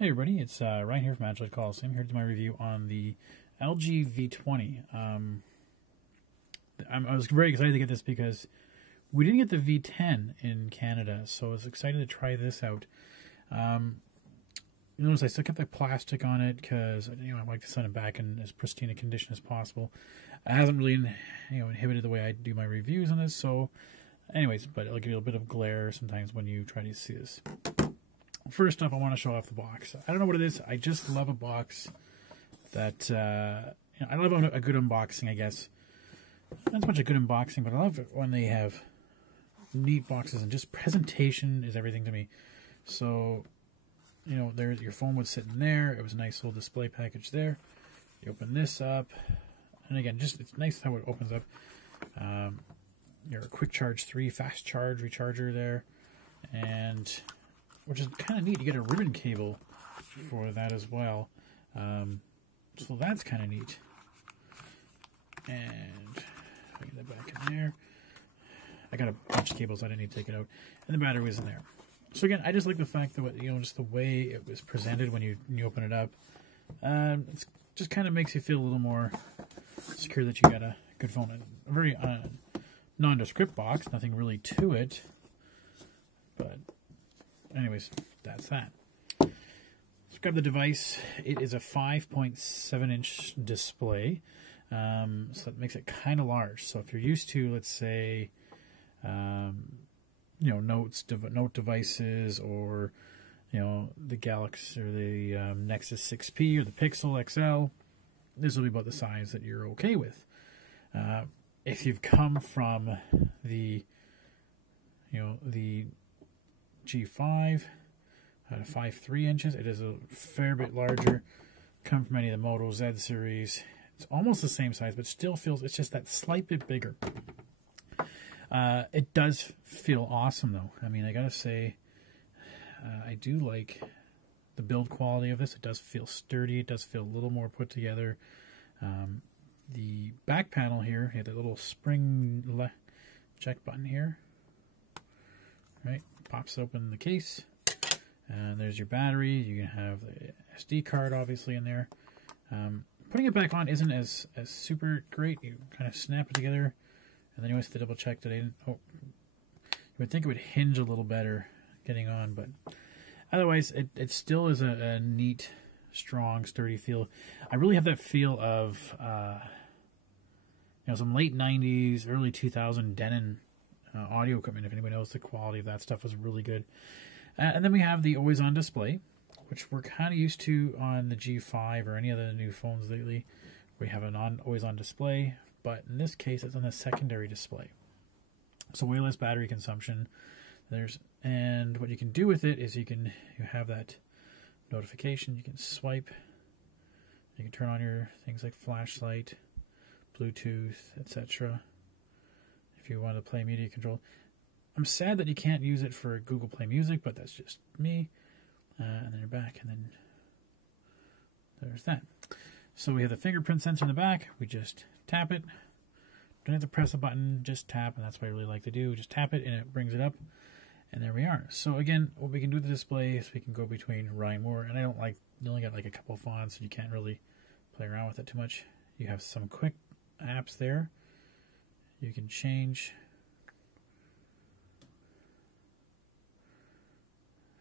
Hey everybody, it's Ryan here from Agile Coliseum. Here to do my review on the LG V20. I was very excited to get this because we didn't get the V10 in Canada, so I was excited to try this out. You notice I still kept the plastic on it because I like to send it back in as pristine a condition as possible. It hasn't really inhibited the way I do my reviews on this. So, anyways, but it'll give you a bit of glare sometimes when you try to see this. First off, I want to show off the box. I don't know what it is. I just love a box that, I love a good unboxing, I guess. Not so much a good unboxing, but I love it when they have neat boxes, and just presentation is everything to me. So, there's your phone would sit in there. It was a nice little display package there. You open this up, and again, it's nice how it opens up. Your Quick Charge 3 fast charge recharger there, and which is kind of neat. You get a ribbon cable for that as well. So that's kind of neat. And I get that back in there. I got a bunch of cables. I didn't need to take it out. And the battery was in there. So again, I just like the fact that, just the way it was presented when you open it up. It just kind of makes you feel a little more secure that you got a good phone. A very nondescript box. Nothing really to it. But anyways, that's that. Let's grab the device. It is a 5.7-inch display, so that makes it kind of large. So if you're used to, let's say, note devices, or the Galaxy or the Nexus 6P or the Pixel XL, this will be about the size that you're okay with. If you've come from the the G5 at 5.3 inches, it is a fair bit larger. Come from any of the Moto Z series, it's almost the same size, but still feels, it's just that slight bit bigger. It does feel awesome though. I mean, I gotta say, I do like the build quality of this. It does feel sturdy. It does feel a little more put together. The back panel here, you have that little spring check button here. Right, pops open the case, and there's your battery. You can have the SD card obviously in there. Putting it back on isn't as super great. You kind of snap it together, and then you always have to double check that you would think it would hinge a little better getting on, but otherwise it still is a neat, strong, sturdy feel. I really have that feel of some late 90s, early 2000 Denon audio equipment. If anybody knows, the quality of that stuff was really good. And then we have the always-on display, which we're kind of used to on the G5 or any other new phones lately. We have an always-on display, but in this case, it's on the secondary display. So way less battery consumption. And what you can do with it is you have that notification. You can swipe. You can turn on your things like flashlight, Bluetooth, etc. If you want to play media control. I'm sad that you can't use it for Google Play Music, but that's just me. And then you're back, and then there's that. So we have the fingerprint sensor in the back. We just tap it. Don't have to press a button, just tap, and that's what I really like to do. Just tap it, and it brings it up, and there we are. So again, what we can do with the display is we can go between Ryan Moore, and you only got like a couple fonts, so you can't really play around with it too much. You have some quick apps there. You can change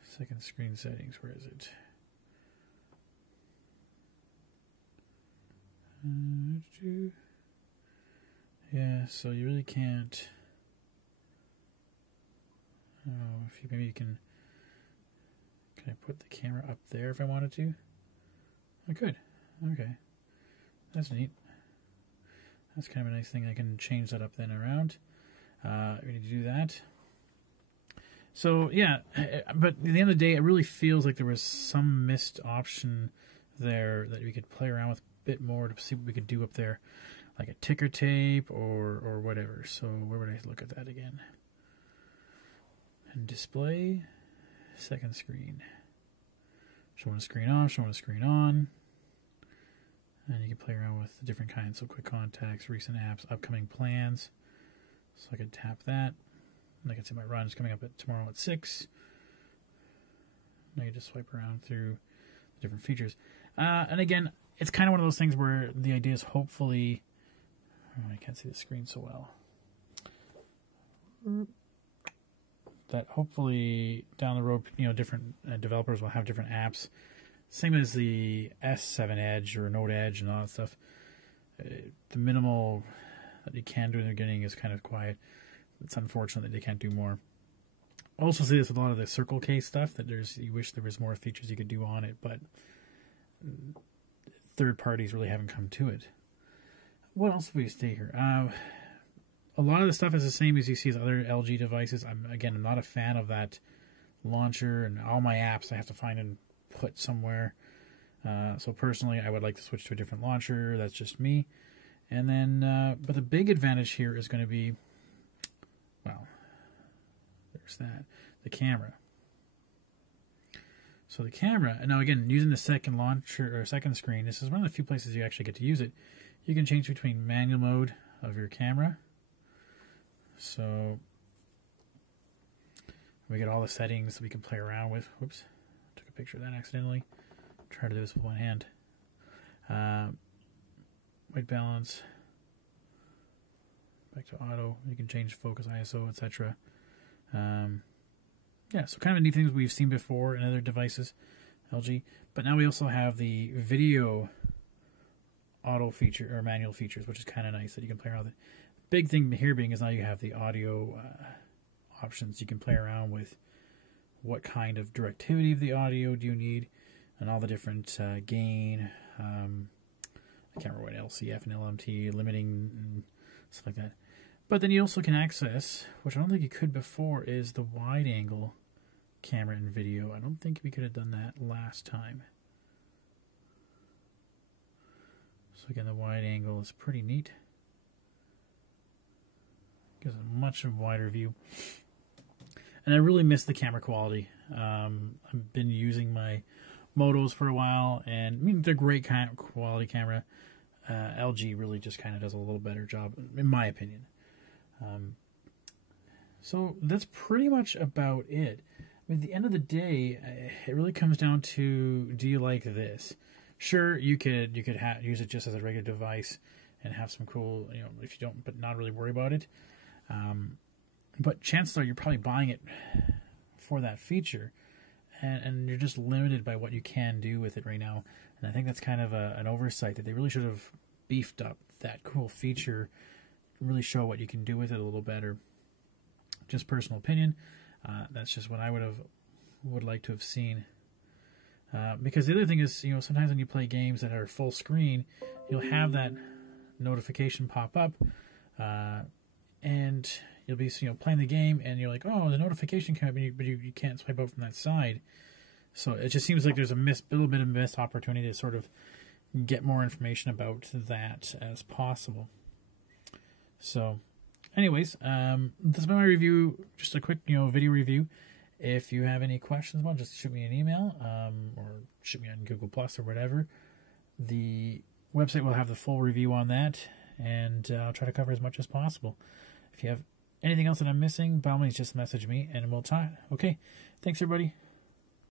second screen settings. Where is it? Yeah, so you really can't. Oh, maybe you can. Can I put the camera up there if I wanted to? I could. Okay, that's neat. That's kind of a nice thing. I can change that up then around. We need to do that. So yeah, but at the end of the day, it really feels like there was some missed option there that we could play around with a bit more to see what we could do up there, like a ticker tape or whatever. So where would I look at that again? And display, second screen, showing a screen off, showing a screen on. And you can play around with the different kinds, so quick contacts, recent apps, upcoming plans. So I could tap that. And I can see my run is coming up tomorrow at 6. Now you just swipe around through different features. And again, it's kind of one of those things where the idea is hopefully... Oh, I can't see the screen so well. That hopefully down the road, different developers will have different apps. Same as the S7 Edge or Note Edge and all that stuff. The minimal that you can do in the beginning is kind of quiet. It's unfortunate that they can't do more. I also see this with a lot of the Circle Case stuff, that you wish there was more features you could do on it, but third parties really haven't come to it. What else do we see here? A lot of the stuff is the same as you see as other LG devices. I'm not a fan of that launcher, and all my apps I have to find and put somewhere. So personally, I would like to switch to a different launcher. That's just me. And then, but the big advantage here is going to be, well, there's that, the camera. So the camera, and now again, using the second launcher or second screen, this is one of the few places you actually get to use it. You can change between manual mode of your camera. So we get all the settings that we can play around with. Whoops, took a picture of that accidentally. Try to do this with one hand. White balance. Back to auto. You can change focus, ISO, etc. Yeah, so kind of neat things we've seen before in other devices, LG. But now we also have the video auto feature or manual features, which is kind of nice that you can play around with it. Big thing here being is now you have the audio options. You can play around with what kind of directivity of the audio do you need, and all the different gain. I can't remember what LCF and LMT, limiting and stuff like that. But then you also can access, which I don't think you could before, is the wide angle camera and video. I don't think we could have done that last time. So again, the wide angle is pretty neat. Gives a much wider view. And I really miss the camera quality. I've been using my Motos for a while, and I mean, they're great quality camera. LG really just kind of does a little better job, in my opinion. So that's pretty much about it. I mean, at the end of the day, it really comes down to, do you like this? Sure, you could use it just as a regular device and have some cool, if you don't, but not really worry about it. But chances are you're probably buying it for that feature, and you're just limited by what you can do with it right now. And I think that's kind of an oversight, that they really should have beefed up that cool feature, really show what you can do with it a little better. Just personal opinion. That's just what I would like to have seen. Because the other thing is, sometimes when you play games that are full screen, you'll have that notification pop up, and you'll be playing the game, and you're like, oh, the notification came up, but you can't swipe out from that side. So it just seems like there's a little bit of missed opportunity to sort of get more information about that as possible. So, anyways, this is my review, just a quick video review. If you have any questions about it, just shoot me an email, or shoot me on Google Plus or whatever. The website will have the full review on that, and I'll try to cover as much as possible. If you have anything else that I'm missing, by all means, just message me, and we'll talk. Okay, thanks everybody.